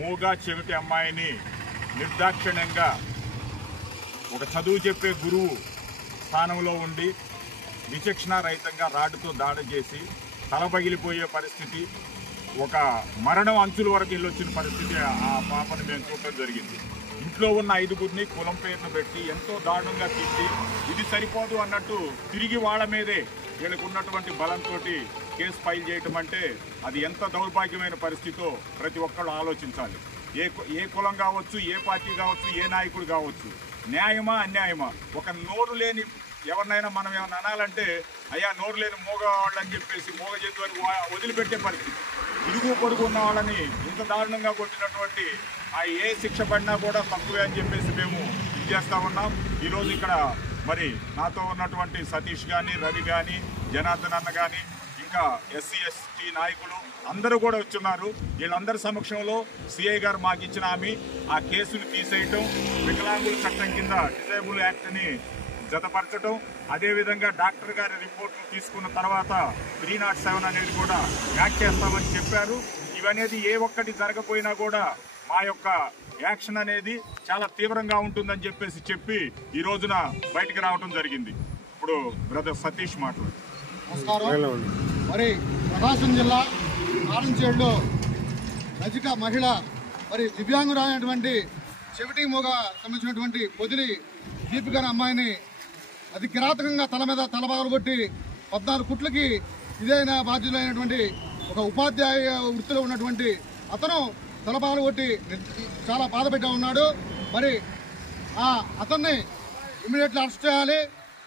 మూగ చెవిటి అమ్మాయిని నిర్దాక్షిణ్యంగా ఒక చదువు చెప్పే గురువు స్థానంలో ఉండి విచక్షణారహితంగా రాడ్డుతో దాడి చేసి తల పగిలిపోయే పరిస్థితి, ఒక మరణం అంచుల వరకు వెళ్ళొచ్చిన పరిస్థితి ఆ పాపను మేము చూడటం జరిగింది. ఇంట్లో ఉన్న 5గురిని కులం పేరును పెట్టి ఎంతో దారుణంగా తిట్టి ఇది సరిపోదు అన్నట్టు తిరిగి వాళ్ళ మీదే వీళ్ళకు ఉన్నటువంటి బలంతో కేసు ఫైల్ చేయటం అంటే అది ఎంత దౌర్భాగ్యమైన పరిస్థితో ప్రతి ఒక్కళ్ళు ఆలోచించాలి. ఏ కులం కావచ్చు, ఏ పార్టీ కావచ్చు, ఏ నాయకుడు కావచ్చు, న్యాయమా అన్యాయమా? ఒక నోరు లేని ఎవరినైనా మనం ఏమైనా అనాలంటే అయ్యా నోరు లేని మూగవాళ్ళు అని చెప్పేసి మూగ జంతువుని వదిలిపెట్టే పరిస్థితి. ఇరుగు పొరుగు ఉన్న వాళ్ళని ఇంత దారుణంగా కొట్టినటువంటి ఏ శిక్ష పడినా కూడా తక్కువే అని చెప్పేసి మేము ఇది చేస్తా ఉన్నాం. ఈరోజు ఇక్కడ మరి నాతో ఉన్నటువంటి సతీష్ కానీ, రవి కానీ, జనార్దన్ అన్న కానీ, ఇంకా ఎస్సీ ఎస్టీ నాయకులు అందరూ కూడా వచ్చున్నారు. వీళ్ళందరి సమక్షంలో సిఐ గారు మాకు ఇచ్చిన హామీ ఆ కేసును తీసేయటం, వికలాంగుల చట్టం కింద డిజేబుల్ యాక్ట్ని జతపరచడం, అదేవిధంగా డాక్టర్ గారి రిపోర్ట్లు తీసుకున్న తర్వాత 307 అనేది కూడా యాక్ట్ చేస్తామని చెప్పారు. ఇవనేది ఏ ఒక్కటి జరగకపోయినా కూడా మా యొక్క యాక్షన్ అనేది చాలా తీవ్రంగా ఉంటుందని చెప్పి ఈ రోజున బయటకు రావడం జరిగింది. ఇప్పుడు బ్రదర్ సతీష్ మాట్లాడు. నమస్కారం. మరి ప్రకాశం జిల్లా ఆరంచేడులో రజిక మహిళ మరి దివ్యాంగురాలైనటువంటి చెవిటి మూగ సంబంధించినటువంటి పొదిలి దీపిక అమ్మాయిని అతి కిరాతకంగా తల మీద తలబాగలు కొట్టి 14 కుట్లకి ఇదైన బాధ్యులైనటువంటి ఒక ఉపాధ్యాయ వృత్తిలో ఉన్నటువంటి అతను తలబాగలు కొట్టి చాలా బాధ పెట్టా ఉన్నాడు. మరి అతన్ని ఇమీడియట్లీ అరెస్ట్ చేయాలి.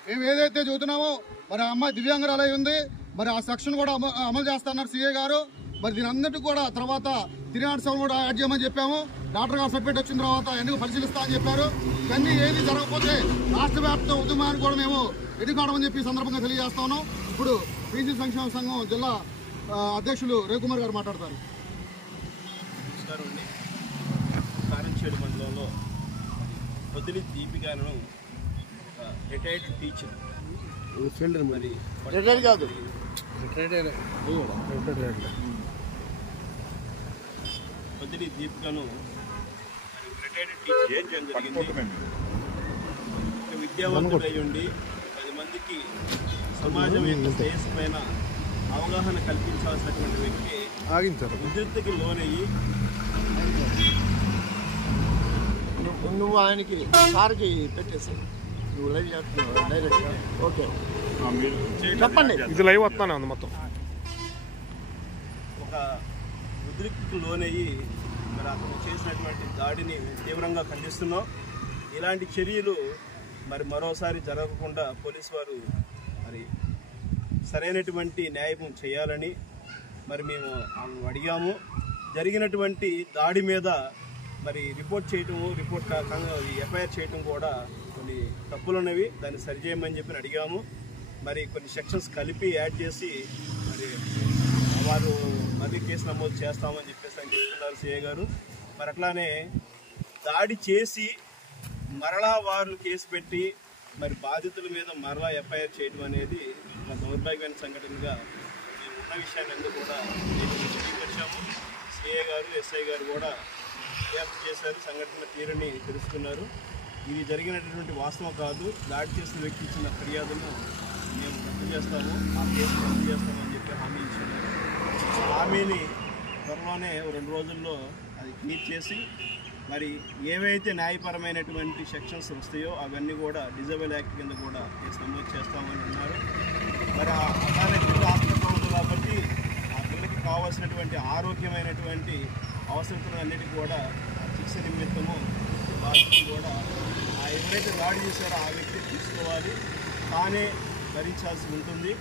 మేము ఏదైతే చెబుతున్నామో మరి ఆ అమ్మాయి దివ్యాంగురాలై ఉంది, మరి ఆ సెక్షన్ కూడా అమలు చేస్తున్నారు సిఐ గారు. మరి దీని అందరికీ కూడా తర్వాత 307 కూడా యాడ్ చేయమని చెప్పాము. డాక్టర్ గారు సర్టిఫికేట్ వచ్చిన తర్వాత ఎందుకు పరిశీలిస్తా అని చెప్పారు. కానీ ఏది జరగకపోతే రాష్ట్ర వ్యాప్త ఉద్యమాన్ని కూడా మేము ఎదుర్కోవడమని చెప్పి సందర్భంగా తెలియజేస్తా ఉన్నాం. ఇప్పుడు బీసీ సంక్షేమ సంఘం జిల్లా అధ్యక్షులు రవికుమార్ గారు మాట్లాడతారు. నమస్కారం అండి. కారంచేడు మండలంలో పొద్దులి దీపికను రిటైర్డ్ టీచర్ మరి పొద్దులి దీపికను రిటైర్డ్ టీచర్ చేయడం జరిగింది. విద్యావంతుడై ఉండి 10 మందికి సమాజం యొక్క శ్రేయస్సు పైన అవగాహన కల్పించాల్సినటువంటి వ్యక్తి ఉద్రిక్తకి లోనయ్యి నువ్వు ఆయనకి సార్కి పెట్టేసి నువ్వు లైవ్ చేస్తున్నావు డైరెక్ట్. ఓకే చెప్పండి. ఇది లైవ్ వస్తానే ఉంది మొత్తం. ఒక ఉద్రిక్తకు లోనయ్యి మరి అతను చేసినటువంటి దాడిని తీవ్రంగా ఖండిస్తున్నాం. ఇలాంటి చర్యలు మరి మరోసారి జరగకుండా పోలీసు వారు మరి సరైనటువంటి న్యాయం చేయాలని మరి మేము అడిగాము. జరిగినటువంటి దాడి మీద మరి రిపోర్ట్ చేయటము, ఎఫ్ఐఆర్ చేయటం కూడా కొన్ని తప్పులు ఉన్నవి, దాన్ని సరిచేయమని చెప్పి అడిగాము. మరి కొన్ని సెక్షన్స్ కలిపి యాడ్ చేసి మరి వారు మళ్ళీ కేసు నమోదు చేస్తామని చెప్పేసి అని చెప్తున్నారు సిఐ గారు. మరి అట్లానే దాడి చేసి మరలా వారు కేసు పెట్టి మరి బాధితుల మీద మరలా ఎఫ్ఐఆర్ చేయడం అనేది ఒక దౌర్భాగ్యమైన సంఘటనగా మేము ఉన్న విషయాన్ని అందరూ కూడా తెలియపరిచాము. సిఐ గారు, ఎస్ఐ గారు కూడా దర్యాప్తు చేశారు, సంఘటన తీరుని తెలుసుకున్నారు. ఇది జరిగినటువంటి వాస్తవం కాదు. దాడి చేసిన వ్యక్తి ఇచ్చిన ఫిర్యాదును మేము రద్దు చేస్తాము, ఆ కేసు రద్దు చేస్తామని చెప్పి హామీ ఇచ్చున్నారు. హామీని త్వరలోనే 2 రోజుల్లో అది క్లియర్ చేసి మరి ఏవైతే న్యాయపరమైనటువంటి సెక్షన్స్ వస్తాయో అవన్నీ కూడా డిజేబుల్ యాక్ట్ కింద కూడా కేసు నమోదు చేస్తామని అన్నారు. మరి అలానే పిల్ల హాస్పిటల్ ఉంది కాబట్టి ఆ పిల్లకి కావాల్సినటువంటి ఆరోగ్యమైనటువంటి అవసరతలన్నిటికీ కూడా చికిత్స నిమిత్తము బాధ్యతలు కూడా ఎవరైతే దాడి చేశారో ఆ వ్యక్తి తీసుకోవాలి, తానే భరించాల్సి ఉంటుంది.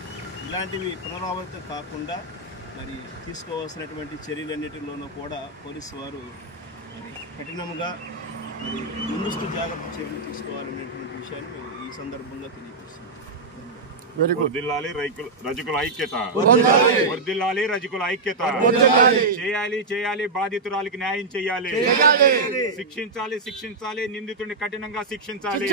ఇలాంటివి పునరావృతం కాకుండా మరి తీసుకోవాల్సినటువంటి చర్యలన్నిటిలోనూ కూడా పోలీసు వారు మరి కఠినంగా మరి ముందస్తు జాగ్రత్త చర్యలు తీసుకోవాలనేటువంటి విషయాన్ని ఈ సందర్భంగా తెలియజేస్తున్నాం. వర్ధిల్లాలి రజకుల ఐక్యత, వర్ధిల్లాలి రజకుల ఐక్యత. చేయాలి బాధితురాలికి న్యాయం చేయాలి, శిక్షించాలి, నిందితుడిని కఠినంగా శిక్షించాలి.